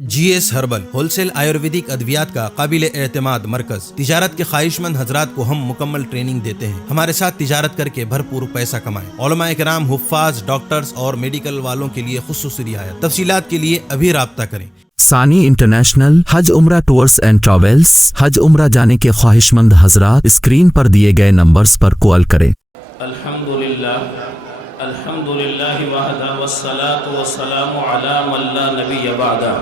جی S herbal wholesale Ayurvedic ادویات کا قابل اعتماد مرکز تجارت کے خواہش مند حضرات کو ہم مکمل ٹریننگ دیتے ہیں۔ ہمارے ساتھ تجارت کر کے بھرپور پیسہ کمائیں۔ علماء کرام، حفاظ، ڈاکٹرز اور میڈیکل والوں کے لیے خصوصی رعایت۔ تفصیلات کے لیے ابھی رابطہ کریں۔ ثانی انٹرنیشنل حج عمرہ ٹورز اینڈ ٹریولز۔ حج عمرہ جانے کے خواہش مند حضرات اسکرین پر دیے گئے نمبرز پر کال کریں۔ الحمدللہ وحدہ والصلاة والسلام علی من لا نبی بعدہ۔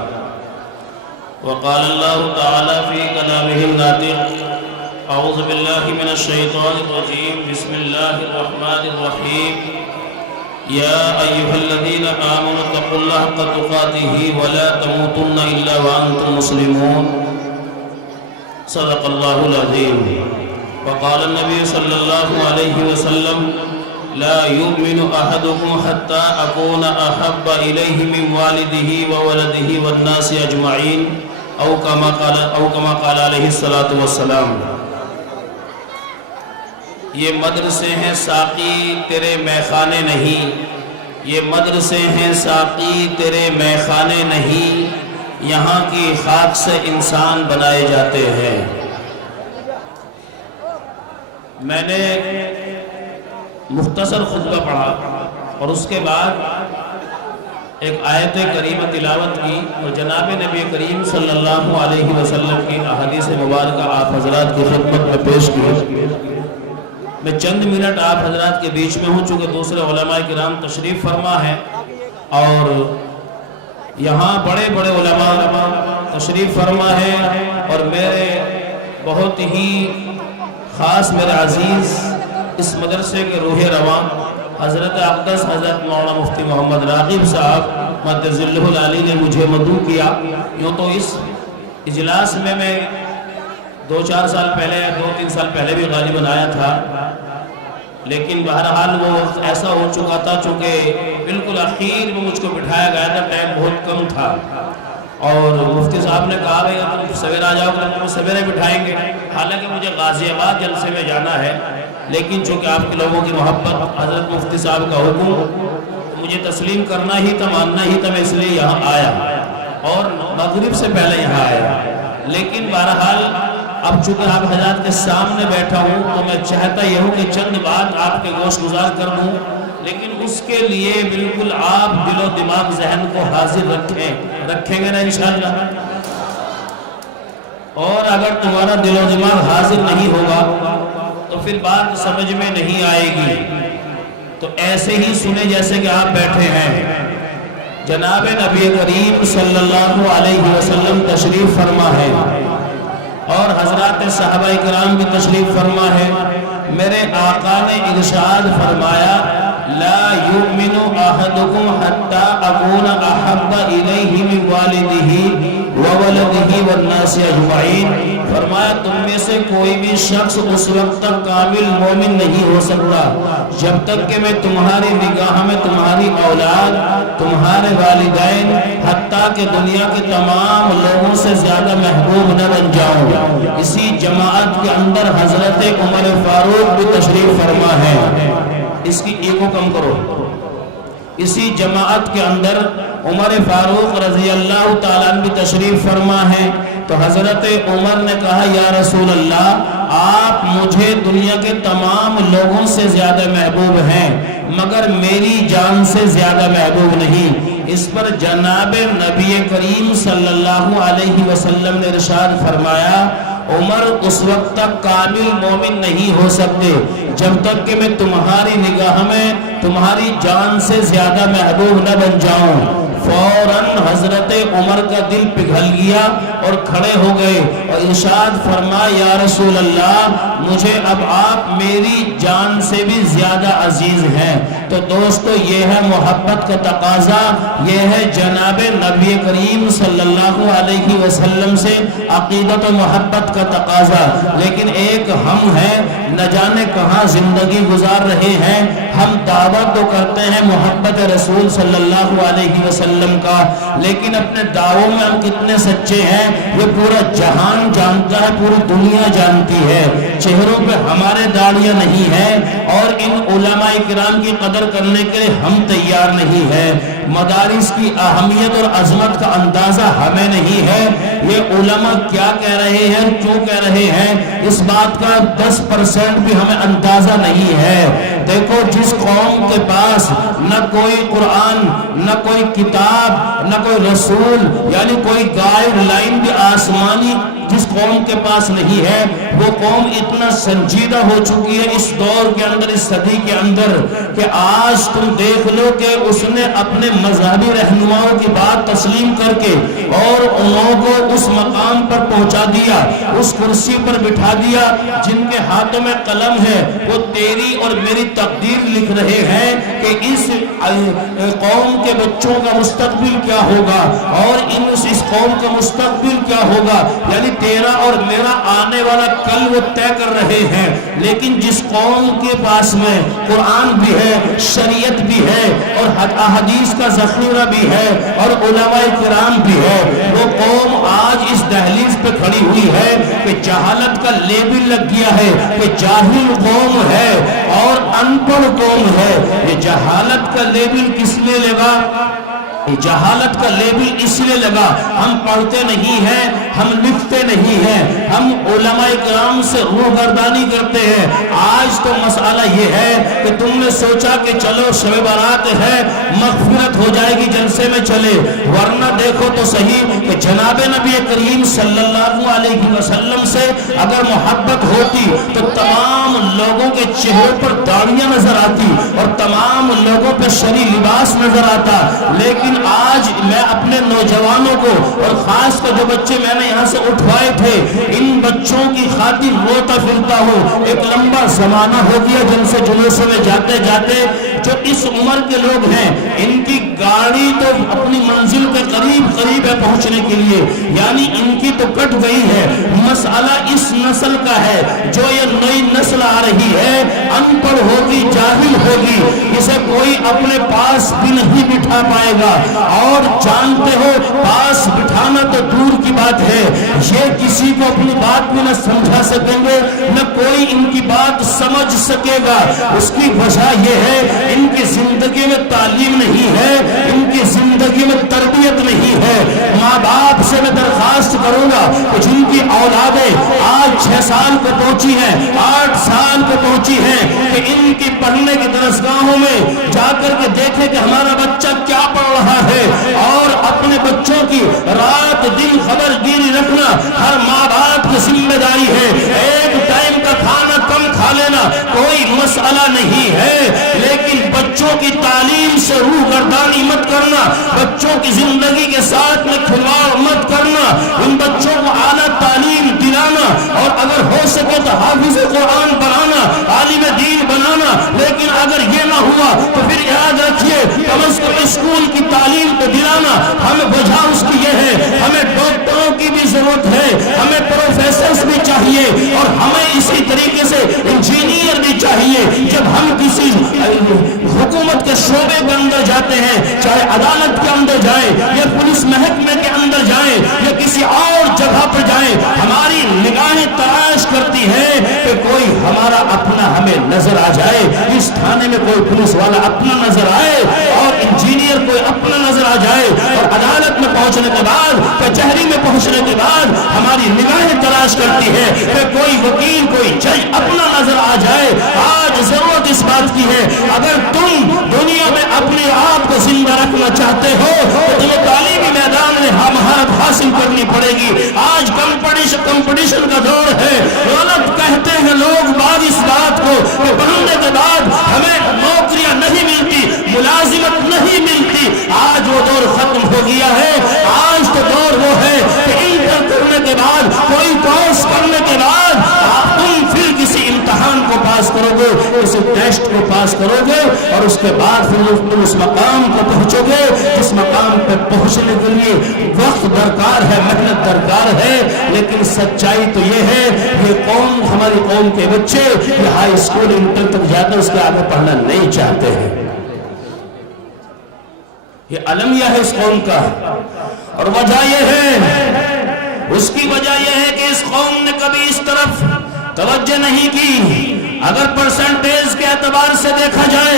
وقال اللہ تعالی فی کلامہ الناطق اعوذ باللہ من الشیطان الرجیم بسم اللہ الرحمن الرحیم یا ایہا الذین آمنوا اتقوا اللہ حق تقاتہ ولا تموتن الا وانتم مسلمون۔ صدق اللہ العظیم۔ وقال النبی صلی اللہ علیہ وسلم لا یؤمن احدکم حتی اکون احب الیہ من والدہ وولدہ والناس اجمعین او کما قال علیہ السلام۔ یہ مدرسے ہیں ساقی تیرے میخانے نہیں، یہ مدرسے ہیں ساقی تیرے میخانے نہیں، یہاں کی خاک سے انسان بنائے جاتے ہیں۔ میں نے مختصر خطبہ پڑھا اور اس کے بعد ایک آیت کریمہ تلاوت کی اور جناب نبی کریم صلی اللہ علیہ وسلم کی احادیث مبارکہ آپ حضرات کی خدمت میں پیش کی۔ میں چند منٹ آپ حضرات کے بیچ میں ہوں، چونکہ دوسرے علماء کرام تشریف فرما ہیں اور یہاں بڑے بڑے علماء تشریف فرما ہیں اور میرے بہت ہی خاص میرے عزیز اس مدرسے کے روح رواں حضرت اقدس حضرت مولانا مفتی محمد راغب صاحب مد ظلہ العالی نے مجھے مدعو کیا۔ یوں تو اس اجلاس میں 2-4 سال پہلے 2-3 سال پہلے بھی غالباً آیا تھا، لیکن بہرحال وہ وقت ایسا ہو چکا تھا چونکہ بالکل اخیر میں مجھ کو بٹھایا گیا تھا، ٹائم بہت کم تھا اور مفتی صاحب نے کہا بھائی تم سویرے آ جاؤ، تم سویرے بٹھائیں گے۔ حالانکہ مجھے غازی آباد جلسے میں جانا ہے، لیکن چونکہ آپ کے لوگوں کی محبت، حضرت مفتی صاحب کا حکم، مجھے تسلیم کرنا ہی تھا، ماننا ہی تھا، میں اس لیے یہاں آیا اور مغرب سے پہلے یہاں آیا۔ لیکن بہرحال اب چونکہ آپ حضرات کے سامنے بیٹھا ہوں تو میں چاہتا یہ ہوں کہ چند بات آپ کے گوش گزار کر دوں، لیکن اس کے لیے بالکل آپ دل و دماغ ذہن کو حاضر رکھیں گے نا انشاءاللہ۔ اور اگر تمہارا دل و دماغ حاضر نہیں ہوگا تو پھر بات سمجھ میں نہیں آئے گی، تو ایسے ہی سنیں جیسے کہ آپ بیٹھے ہیں۔ جناب نبی کریم صلی اللہ علیہ وسلم تشریف فرما ہے اور حضرات صحابہ کرام بھی تشریف فرما ہے۔ میرے آقا نے ارشاد فرمایا لا یؤمن احدکم حتی اکون احب الیہ من والدہ وولدہ والناس اجمعین۔ فرمایا تم میں سے کوئی بھی شخص اس وقت تک کامل مومن نہیں ہو سکتا جب تک کہ میں تمہاری نگاہ میں تمہاری اولاد، تمہارے والدین، حتیٰ کہ دنیا کے تمام لوگوں سے زیادہ محبوب نہ بن جاؤں۔ اسی جماعت کے اندر حضرت عمر فاروق بھی تشریف فرما ہے۔ اس کی ایگو کم کرو۔ اسی جماعت کے اندر عمر فاروق رضی اللہ تعالیٰ عنہ بھی تشریف فرما ہے۔ تو حضرت عمر نے کہا یا رسول اللہ آپ مجھے دنیا کے تمام لوگوں سے زیادہ محبوب ہیں مگر میری جان سے زیادہ محبوب نہیں۔ اس پر جناب نبی کریم صلی اللہ علیہ وسلم نے ارشاد فرمایا عمر اس وقت تک کامل مومن نہیں ہو سکتے جب تک کہ میں تمہاری نگاہ میں تمہاری جان سے زیادہ محبوب نہ بن جاؤں۔ فوراً حضرت عمر کا دل پگھل گیا اور کھڑے ہو گئے اور ارشاد فرما یا رسول اللہ مجھے اب آپ میری جان سے بھی زیادہ عزیز ہیں۔ تو دوستو یہ ہے محبت کا تقاضا، یہ ہے جناب نبی کریم صلی اللہ علیہ وسلم سے عقیدت و محبت کا تقاضا۔ لیکن ایک ہم ہیں نہ جانے کہاں زندگی گزار رہے ہیں، ہم دعوت تو کرتے ہیں محبت رسول صلی اللہ علیہ وسلم کا، لیکن اپنے دعووں میں ہم کتنے سچے ہیں یہ پورا جہان جانتا ہے، پوری دنیا جانتی ہے۔ چہروں پہ ہمارے داڑیاں نہیں ہیں اور ان علماء کرام کی قدر کرنے کے لیے ہم تیار نہیں ہیں، مدارس کی اہمیت اور عظمت کا اندازہ ہمیں نہیں ہے، یہ علماء کیا کہہ رہے ہیں، کیوں کہہ رہے ہیں، اس بات کا 10% بھی ہمیں اندازہ نہیں ہے۔ دیکھو جس قوم کے پاس نہ کوئی قرآن، نہ کوئی کتاب، نہ کوئی رسول، یعنی کوئی گائیڈ لائن بھی آسمانی جس قوم کے پاس نہیں ہے، وہ قوم اتنا سنجیدہ ہو چکی ہے اس دور کے اندر، اس صدی کے اندر، کہ آج تم دیکھ لو کہ اس نے اپنے مذہبی رہنماؤں کی بات تسلیم کر کے اور انہوں کو اس مقام پر پہنچا دیا، اس کرسی پر بٹھا دیا، جن کے ہاتھوں میں قلم ہے وہ تیری اور میری تقدیر لکھ رہے ہیں کہ اس قوم کے بچوں کا مستقبل کیا ہوگا اور اس قوم کا مستقبل کیا ہوگا، یعنی تیرا اور میرا آنے والا کل وہ طے کر رہے ہیں۔ لیکن جس قوم کے پاس میں قرآن بھی ہے، شریعت بھی ہے اور احادیث کا ذخیرہ بھی ہے اور علماء کرام بھی ہے، وہ قوم آج اس دہلیز پہ کھڑی ہوئی ہے کہ جہالت کا لیبل لگ گیا ہے کہ جاہل قوم ہے اور ان پڑھ قوم ہے۔ یہ جہالت کا لیبل کس لیے لگا؟ جہالت کا لیبل اس لیے لگا ہم پڑھتے نہیں ہیں، ہم لکھتے نہیں ہیں، ہم علماء کرام سے روگردانی کرتے ہیں۔ آج تو مسئلہ یہ ہے کہ تم نے سوچا کہ چلو شب برات ہے، مغفرت ہو جائے گی، جلسے میں چلے، ورنہ دیکھو تو صحیح کہ جناب نبی کریم صلی اللہ علیہ وسلم سے اگر محبت ہوتی تو تمام لوگوں کے چہروں پر داڑیاں نظر آتی اور تمام لوگوں پہ شرعی لباس نظر آتا۔ لیکن آج میں اپنے نوجوانوں کو اور خاص کر جو بچے میں نے یہاں سے اٹھوائے تھے، ان بچوں کی خاطر روتا پھرتا ہوں۔ ایک لمبا زمانہ ہو گیا جن سے جلوسوں میں جاتے جاتے جو اس عمر کے لوگ ہیں، ان کی گاڑی تو اپنی منزل کے قریب ہے پہنچنے کے لیے، یعنی ان کی تو کٹ گئی ہے۔ مسئلہ اس نسل کا ہے، جو یہ نئی نسل آ رہی ہے، ان پڑھ ہوگی، جاہل ہوگی، اسے کوئی اپنے پاس بھی نہیں بٹھا پائے گا، اور جانتے ہو پاس بٹھانا تو دور کی بات ہے، یہ کسی کو اپنی بات بھی نہ سمجھا سکیں گے، نہ کوئی ان کی بات سمجھ سکے گا۔ اس کی وجہ یہ ہے ان کی زندگی میں تعلیم نہیں ہے، ان کی زندگی میں تربیت نہیں ہے۔ ماں باپ سے میں درخواست کروں گا کہ جن کی اولادیں آج 6 سال کو پہنچی ہیں، 8 سال کو پہنچی ہیں، کہ ان کی پڑھنے کی درسگاہوں میں جا کر کے دیکھیں کہ ہمارا بچہ کیا پڑھ رہا ہے، اور اپنے بچوں کی رات دن خبر گیری رکھنا ہر ماں باپ کی ذمہ داری ہے۔ ایک ٹائم کا کھانا کم کھا لینا کوئی مسئلہ نہیں ہے، لیکن بچوں کی تعلیم سے روگردانی مت کرنا، بچوں کی زندگی کے ساتھ میں کھلواڑ مت کرنا، ان بچوں کو اعلیٰ تعلیم دلانا اور اگر ہو سکے تو حافظ قرآن بنانا، عالم دین بنانا۔ لیکن اگر یہ نہ ہوا تو پھر یاد رکھیے کم از کم اسکول کی تعلیم کو دلانا۔ ہمیں وجہ اس کی یہ ہے، ہمیں ڈاکٹروں کی بھی ضرورت ہے، ہمیں پروفیسرز بھی چاہیے، اور ہمیں اسی طریقے سے انجینئر بھی چاہیے۔ جب ہم کسی حکومت کے شعبے کے اندر جاتے ہیں، چاہے عدالت کے اندر جائیں یا پولیس محکمے کے اندر جائیں یا کسی اور جگہ پر جائیں، ہماری نگاہیں تلاش کرتی ہیں کہ کوئی ہمارا اپنا ہمیں نظر آ جائے، اس تھانے میں کوئی پولیس والا اپنا نظر آئے اور انجینئر کوئی اپنا نظر آ جائے، اور عدالت میں پہنچنے کے بعد، کچہری میں پہنچنے کے بعد ہماری نگاہیں تلاش کرتی ہے کہ کوئی وکیل، کوئی جج اپنا نظر آ جائے۔ آج ضرورت اس بات کی ہے، اگر تم دنیا میں اپنے آپ کو زندہ رکھنا چاہتے ہو تو تمہیں تعلیمی میدان میں مہارت حاصل کرنی پڑے گی۔ آج کمپٹیشن کا دور ہے، غلط کہتے ہیں لوگ بعد اس بات کو کہ پڑھنے کے بعد ہمیں نوکریاں نہیں ملتی، ملازمت نہیں ملتی۔ آج وہ دور ختم ہو گیا ہے، آج تو دور وہ ہے کہ انٹر کرنے کے بعد، کوئی کورس کرنے کے بعد تم پھر کسی امتحان کو پاس کرو گے، کسی ٹیسٹ کو پاس کرو گے، اور اس کے بعد پھر تم اس مقام کو پہنچو گے جس مقام پہ پہنچنے کے لیے وقت درکار ہے، محنت درکار ہے۔ لیکن سچائی تو یہ ہے، یہ قوم، ہماری قوم کے بچے یہ ہائی اسکول انٹر تک جا کر اس کے آگے پڑھنا نہیں چاہتے ہیں۔ یہ المیہ ہے اس قوم کا، اور وجہ یہ ہے، اس کی وجہ یہ ہے کہ اس قوم نے کبھی اس طرف توجہ نہیں کی۔ اگر پرسنٹیج کے اعتبار سے دیکھا جائے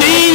3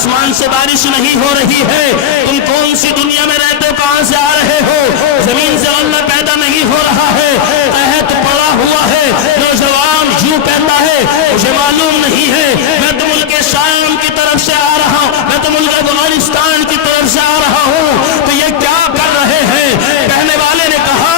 آسمان سے بارش نہیں ہو رہی ہے، تم کون سی دنیا میں رہتے ہو، کہاں سے آ رہے ہو، زمین سے غلہ پیدا نہیں ہو رہا ہے، قحط پڑا ہوا ہے۔ نوجوان یوں کہتا ہے مجھے معلوم نہیں ہے، میں تو ملک شام کی طرف سے آ رہا ہوں، میں تو ملک افغانستان کی طرف سے آ رہا ہوں، تو یہ کیا کر رہے ہیں؟ کہنے والے نے کہا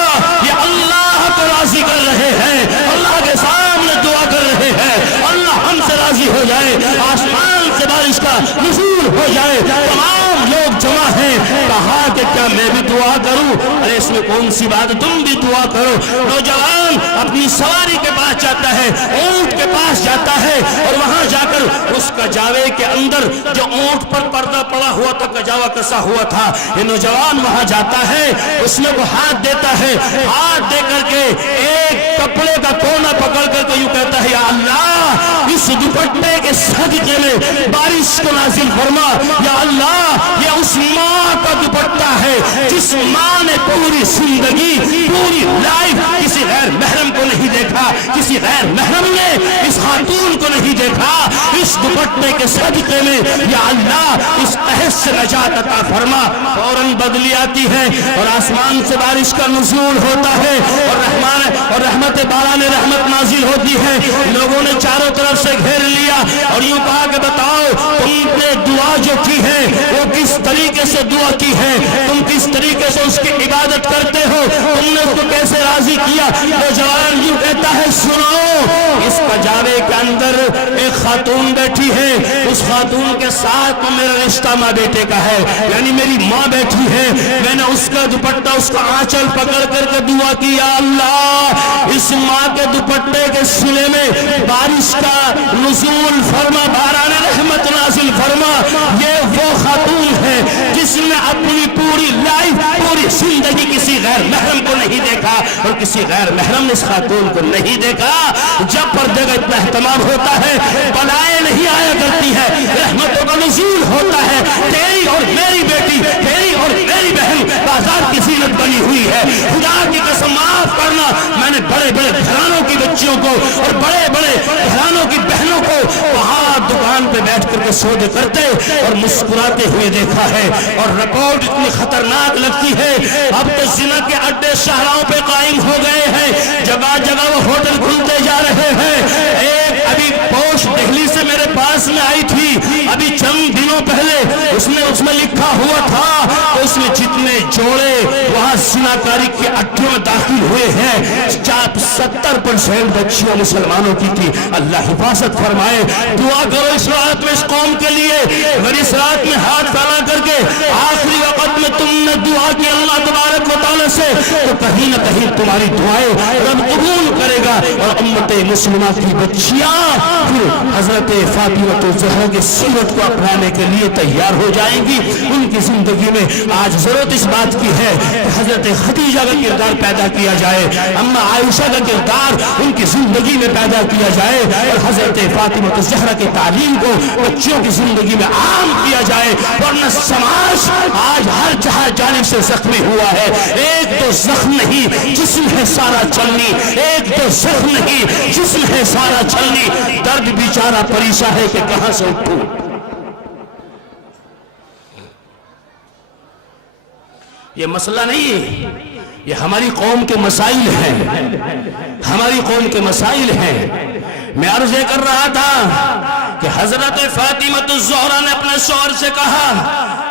یہ اللہ کو راضی کر رہے ہیں، اللہ کے سامنے دعا کر رہے ہیں، اللہ ہم سے راضی ہو جائے، آسمان سے بارش کا نزول ہو جائے۔ تمام لوگ جمع ہیں، کہا کہ کیا میں بھی دعا کروں؟ ارے اس میں کون سی بات، تم بھی دعا کرو۔ نوجوان اپنی سواری کے پاس جاتا ہے، اونٹ کے پاس جاتا ہے، اور وہاں جا کر اس کجاوے کے اندر جو اونٹ پر پردہ پڑا ہوا تھا، کجاوا کسا ہوا تھا، یہ نوجوان وہاں جاتا ہے، اس میں وہ ہاتھ دیتا ہے، ہاتھ دے کر کے ایک کپڑے کا کونا پکڑ کر کے یوں کہتا ہے یا اللہ اس دوپٹے کے صدقے میں بارش کو نازل فرما، یا اللہ یہ اس ماں کا دوپٹہ ہے جس ماں نے پوری زندگی پوری لائف کسی غیر محرم کو نہیں دیکھا، کسی غیر محرم نے اس خاتون کو نہیں دیکھا، اس دوپٹے کے صدقے میں یا اللہ اس قحط سے نجات عطا فرما۔ فوراً بدلی آتی ہے اور آسمان سے بارش کا نزول ہوتا ہے اور رحمت باران رحمت نازل ہوتی ہے۔ لوگوں نے چاروں طرف سے گھیر لیا اور یوں کہا کہ بتاؤ تم نے دعا جو کی ہے وہ کس طریقے سے دعا کی ہے، تم کس طریقے سے اس کی عبادت کرتے ہو، تم نے اس کو کیسے راضی کیا؟ نوجوان یوں کہتا ہے سنو، اس کجاوے کے اندر ایک خاتون بیٹھی ہے، اس خاتون کے ساتھ میرا رشتہ ماں بیٹے کا ہے، یعنی میری ماں بیٹھی ہے، میں نے اس کا دوپٹہ اس کا آنچل پکڑ کر کے دعا کی یا اللہ اس ماں کے دوپٹے کے سلے میں بارش کا نزول فرما، باران رحمت نازل فرما۔ یہ وہ خاتون ہے جس نے اپنی پوری لائف پوری زندگی کسی غیر محرم کو نہیں دیکھا اور کسی غیر محرم نے اس خاتون کو نہیں دیکھا۔ جب پردے کا اتنا اہتمام ہوتا ہے بلائیں نہیں آیا کرتی ہے، رحمتوں کا نزول ہوتا ہے۔ تیری اور میری بیٹی، تیری اور میری بہن بازار کی زینت بنی ہوئی ہے، خدا کی قسم معاف کرنا، میں نے بڑے بڑے گھرانوں کی بچیوں کو اور بڑے بڑے گھرانوں کی بہنوں کو وہاں دکان پہ بیٹھ کر کے سودے کرتے اور مسکراتے ہوئے دیکھا ہے، اور رپورٹ اتنی خطرناک لگتی ہے۔ اب تو زنا کے اڈے شہروں پہ قائم ہو گئے ہیں، جگہ جگہ وہ ہوٹل کھلتے جا رہے ہیں۔ ایک ابھی پوش دہلی سے میرے پاس میں آئی تھی ابھی چند دنوں پہلے، اس میں لکھا ہوا تھا اس میں جتنے جوڑے وہاں زناکاری کے اڈوں میں داخل ہوئے ہیں 70% بچیاں مسلمانوں کی تھی۔ اللہ حفاظت فرمائے۔ دعا کرو اس رات میں اس قوم کے لیے، اگر اس رات میں ہاتھ پھیلا کر کے آخری وقت میں تم نے دعا کی اللہ تبارک و تعالی سے تو کہیں نہ کہیں تمہاری دعائیں رب قبول کرے گا، اور امت مسلمہ کی بچیاں پھر حضرت فاطمہ الزہرا کی سیرت کو اپنانے کے لیے تیار ہو جائیں گی۔ ان کی زندگی میں آج ضرورت اس بات کی ہے کہ حضرت خدیجہ کا کردار پیدا کیا جائے، اما عائشہ کا کردار ان کی زندگی میں پیدا کیا جائے، اور حضرت فاطمہ الزہرا کی تعلیم کو بچوں کی زندگی میں عام کیا جائے، ورنہ سماج آج ہر جانب سے زخمی ہوا ہے۔ ایک تو زخم نہیں جسم ہے سارا چلنی، ایک تو زخم نہیں جسم ہے سارا چلنی، درد بیچارہ پریشان ہے کہ کہاں سے اٹھوں۔ یہ مسئلہ نہیں، یہ ہماری قوم کے مسائل ہیں، ہماری قوم کے مسائل ہیں۔ میں عرض یہ کر رہا تھا کہ حضرت فاطمہ الزہرا نے اپنے شوہر سے کہا،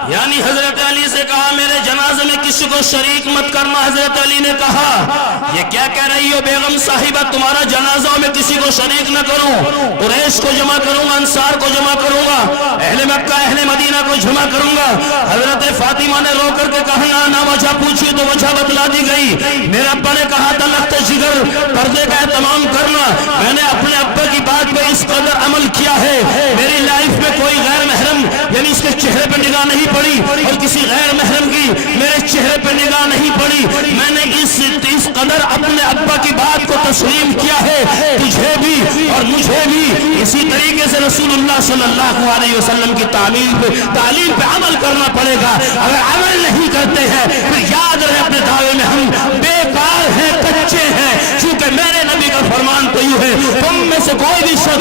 یعنی حضرت علی سے کہا میرے جنازے میں کسی کو شریک مت کرنا۔ حضرت علی نے کہا یہ کیا کہہ رہی ہو بیگم صاحبہ، تمہارا جنازہ میں کسی کو شریک نہ کروں، قریش کو جمع کروں گا، انصار کو جمع کروں گا، اہل مکہ اہل مدینہ کو جمع کروں گا۔ حضرت فاطمہ نے رو کر کے کہا نہ وجہ پوچھی تو وجہ بتلا دی گئی۔ میرے ابا نے کہا تھا لخت جگر پردے کا اہتمام کرنا، میں نے اپنے ابا کی بات پہ اس قدر عمل کیا ہے، میری لائف میں کوئی غیر محرم یعنی اس کے چہرے پہ نگاہ نہیں پڑی اور کسی غیر محرم کی میرے چہرے پہ نگاہ نہیں پڑی۔ میں نے اس قدر اپنے ابا کی بات کو تسلیم کیا ہے، تجھے بھی اور مجھے بھی اسی طریقے سے رسول اللہ صلی اللہ علیہ وسلم کی تعلیم پہ عمل کرنا پڑے گا۔ اگر عمل نہیں کرتے ہیں پھر یاد رہے اپنے دعوے میں ہم بیکار ہیں، کچے ہیں، چونکہ میرے نبی کا فرمان تو یوں ہے تم میں سے کوئی بھی شخص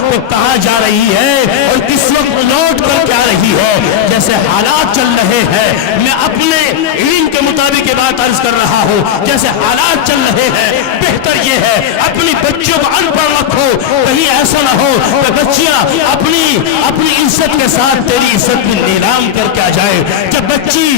کہ کہاں جا رہی ہے اور کس وقت لوٹ کر کے آ رہی ہے. جیسے حالات چل رہے ہیں, میں اپنے علم کے مطابق یہ بات عرض کر رہا ہوں, جیسے حالات چل رہے ہیں بہتر یہ ہے اپنی بچیوں کو ان پڑھ رکھو. کہیں ایسا نہ ہو کہ بچیاں اپنی عزت کے ساتھ تیری عزت میں نیلام کر کے آ جائے. جب بچی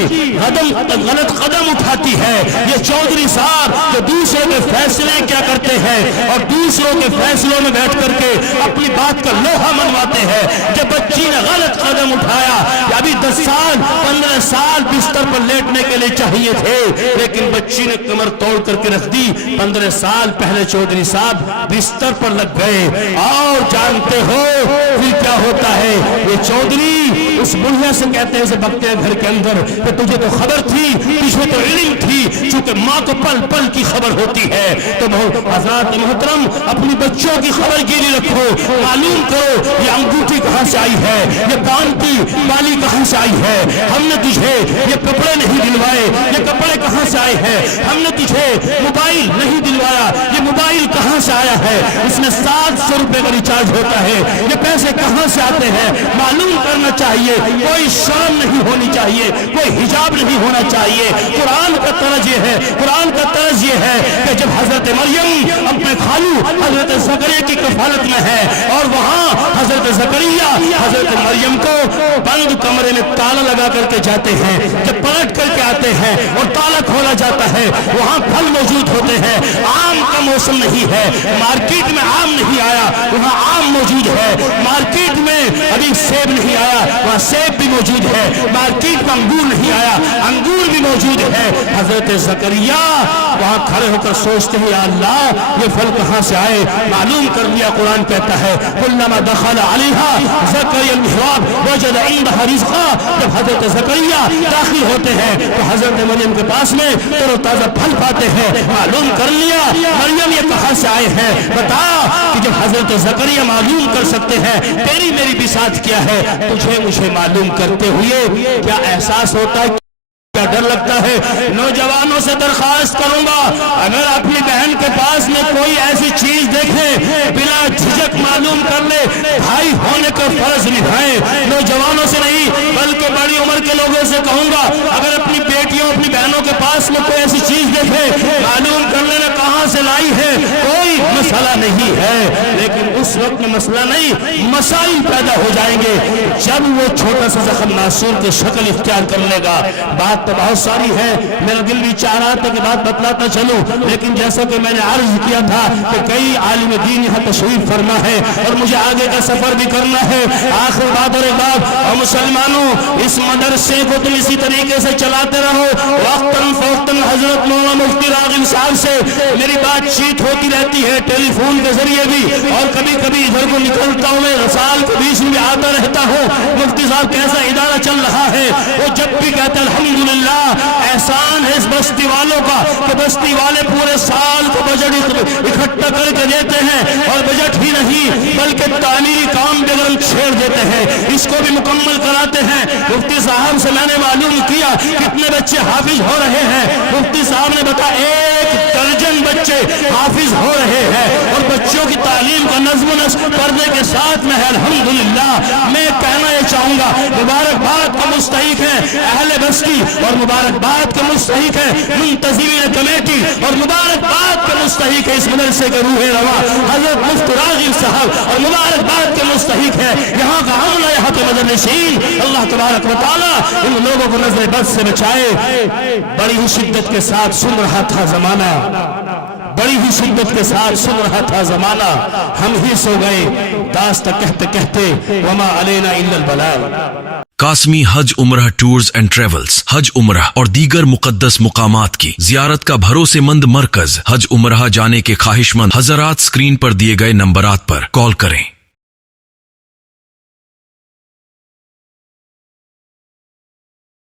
غلط قدم اٹھاتی ہے, یہ چودھری صاحب جو دوسروں کے فیصلے کیا کرتے ہیں اور دوسروں کے فیصلوں میں بیٹھ کر کے اپنی بات کا لوہا منواتے ہیں. جب بچی نے غلط قدم اٹھایا, ابھی 10 سال 15 سال بستر پر لیٹنے کے لیے چاہیے تھے, لیکن بچی نے کمر توڑ کر کے رکھ دی. 15 سال پہلے چودھری صاحب بستر پر لگ گئے. اور جانتے ہو پھر کیا ہوتا ہے, یہ چودھری اس بڑھیا سے کہتے ہیں بکتے ہیں گھر کے اندر کہ تجھے تو خبر تھی, تجھے تو علم تھی, چونکہ ماں کو پل پل کی خبر ہوتی ہے. تو حضرات محترم اپنی بچوں کی خبر گیری رکھو, معلوم کرو یہ انگوٹھی کہاں سے آئی ہے, یہ کان کی بالی کہاں سے آئی ہے, ہم نے تجھے یہ کپڑے نہیں دلوائے, یہ کپڑے کہاں سے آئے ہیں, ہم نے تجھے موبائل نہیں دلوایا, یہ موبائل کہاں سے آیا ہے, اس میں 700 روپے کا ریچارج ہوتا ہے, یہ پیسے کہاں سے آتے ہیں, معلوم کرنا چاہیے. کوئی شرم نہیں ہونی چاہیے, کوئی حجاب نہیں ہونا چاہیے. قرآن کا طرز یہ ہے, قرآن کا طرز یہ ہے کہ جب حضرت مریم اپنے خالو حضرت زکریا کی کفالت میں ہے اور وہاں حضرت زکریا حضرت مریم کو بند کمرے میں تالا لگا کر کے جاتے ہیں, جب پلٹ کر کے آتے ہیں اور تالا کھولا جاتا ہے, وہاں پھل موجود ہوتے ہیں. آم کا موسم نہیں ہے, مارکیٹ میں آم نہیں آیا, وہاں آم موجود ہے. مارکیٹ میں ابھی سیب نہیں آیا, وہاں سیب بھی موجود ہے. مارکیٹ میں انگور نہیں آیا, انگور بھی موجود ہے. حضرت زکریا وہاں کھڑے ہو کر سوچتے ہیں, یا اللہ یہ پھل کہاں سے آئے. معلوم کر لیا, قرآن کہتا ہے کلما دخل علیہا زکریا المحراب وجد عندها رزقا. جب حضرت زکریا داخل ہوتے ہیں تو حضرت مریم کے پاس میں تر و تازہ پھل پاتے ہیں. معلوم کر لیا مریم یہ کہاں سے آئے ہیں. بتا کہ جب حضرت زکریا معلوم کر سکتے ہیں تیری میری بھی ساتھ کیا ہے, تجھے مجھے معلوم کرتے ہوئے کیا احساس ہوتا ہے, کیا ڈر لگتا ہے. نوجوانوں سے درخواست کروں گا, اگر اپنی بہن کے پاس میں کوئی ایسی چیز دیکھے بلا جھجک معلوم کر لے, بھائی ہونے کا فرض نبھائیں. نوجوانوں سے نہیں بلکہ بڑی عمر کے لوگوں سے کہوں گا, اگر اپنی بیٹیوں اپنی بہنوں کے پاس میں کوئی ایسی چیز دیکھے معلوم کر لینا کہاں سے لائی ہے. کوئی مسئلہ نہیں ہے, لیکن اس وقت میں مسئلہ نہیں, مسائل پیدا ہو جائیں گے جب وہ چھوٹا سا زخم معصوم کی شکل اختیار کر لے گا. بات تو بہت ساری ہے, میرا دل بھی چاہ رہا تھا کہ بات بتلاتا چلوں, لیکن جیسا کہ میں نے عرض کیا تھا کہ کئی عالم دین یہاں تشریف فرما ہے اور مجھے آگے کا سفر بھی کرنا ہے. آخر بات اور بات, اور مسلمانوں اس مدرسے کو تم اسی طریقے سے چلاتے رہو. وقتاً فوقتاً حضرت مولانا مفتی راغب صاحب سے میری بات چیت ہوتی رہتی ہے ٹیلی فون کے ذریعے بھی, اور کبھی کبھی ادھر کو نکلتا ہوں میں رسال کے بیچ میں آتا رہتا ہوں. مفتی صاحب کیسا ادارہ چل رہا ہے, وہ جب بھی کہتے ہیں الحمدللہ احسان ہے اس بستی والوں کا کہ بستی والے پورے سال کو بجٹ اکٹھا کر کے دیتے ہیں, اور بجٹ ہی نہیں بلکہ تعمیری کام بھی اگر چھیڑ دیتے ہیں اس کو بھی مکمل کراتے ہیں. مفتی صاحب سے میں نے معلوم کیا کتنے بچے حافظ ہو رہے ہیں. مفتی صاحب نے بتایا 1 درجن بچے حافظ ہو رہے ہیں, اور بچوں کی تعلیم کا نظم و نسق پردے کے ساتھ میں ہے. الحمدللہ میں کہنا یہ چاہوں گا مبارکباد کا مستحق ہے اہل بستی, اور مبارکباد کا مستحق ہے منتظمین کمیٹی, اور مبارکباد کا مستحق ہے اس مدرسے کے روح رواں حضرت مفتی راغب صاحب, اور مبارکباد کے مستحق ہے یہاں کا عملہ, یہاں کے مدرسین. اللہ تبارک و تعالی ان لوگوں کو نظر بد سے بچائے. بڑی ہی شدت کے ساتھ سن رہا تھا زمانہ, بڑی ہی شدت کے ساتھ سن رہا تھا زمانہ, ہم ہی سو گئے داستہ کہتے کہتے وما علینا الا البلاغ. قاسمی حج عمرہ ٹورز اینڈ ٹریولز حج عمرہ اور دیگر مقدس مقامات کی زیارت کا بھروسے مند مرکز. حج عمرہ جانے کے خواہش مند حضرات اسکرین پر دیے گئے نمبرات پر کال کریں.